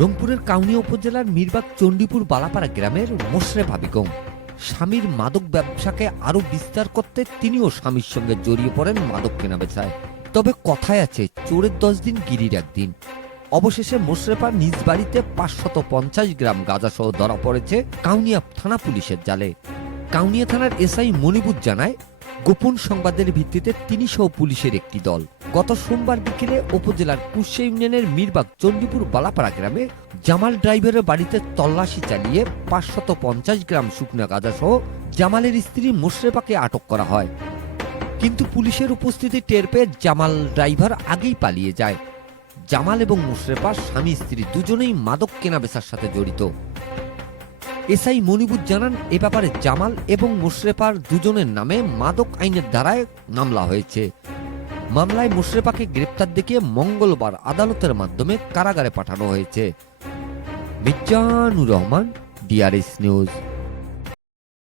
রংপুরের কাউনিয়া উপজেলার মিরবাগ চণ্ডীপুর বালাপাড়া গ্রামের মোশরেফা বেগম স্বামীর মাদক ব্যবসাকে আরও বিস্তার করতে তিনিও স্বামীর সঙ্গে জড়িয়ে পড়েন মাদক কেনাবেচায়। তবে কথায় আছে, চোরের দশ দিন গিরির একদিন। অবশেষে মোশরেফা নিজ বাড়িতে পাঁচশত পঞ্চাশ গ্রাম গাঁজাসহ ধরা পড়েছে কাউনিয়া থানা পুলিশের জালে। কাউনিয়া থানার এসআই মনিবুর জানায় গোপন সংবাদের ভিত্তিতে তিনি পুলিশের একটি দল। গত সোমবার বিকেলে উপজেলার কুশে ইউনিয়নের মিরবাগ চণ্ডীপুর বালাপাড়া গ্রামে জামাল ড্রাইভারের বাড়িতে তল্লাশি চালিয়ে পাঁচশত পঞ্চাশ গ্রাম শুকনা গাঁজা সহ জামালের স্ত্রী মোশরেফাকে আটক করা হয়। কিন্তু পুলিশের উপস্থিতি টের পেয়ে জামাল ড্রাইভার আগেই পালিয়ে যায়। জামাল এবং মুশরেফা স্বামী স্ত্রী দুজনেই মাদক কেনাবেচার সাথে জড়িত। এসআই মনিবুদ জানান, এ ব্যাপারে জামাল এবং মুশরেফার দুজনের নামে মাদক আইনের দ্বারায় মামলা হয়েছে। মামলায় মুশরেফাকে গ্রেপ্তার দেখিয়ে মঙ্গলবার আদালতের মাধ্যমে কারাগারে পাঠানো হয়েছে। Mirzanur Rahman, DRS news.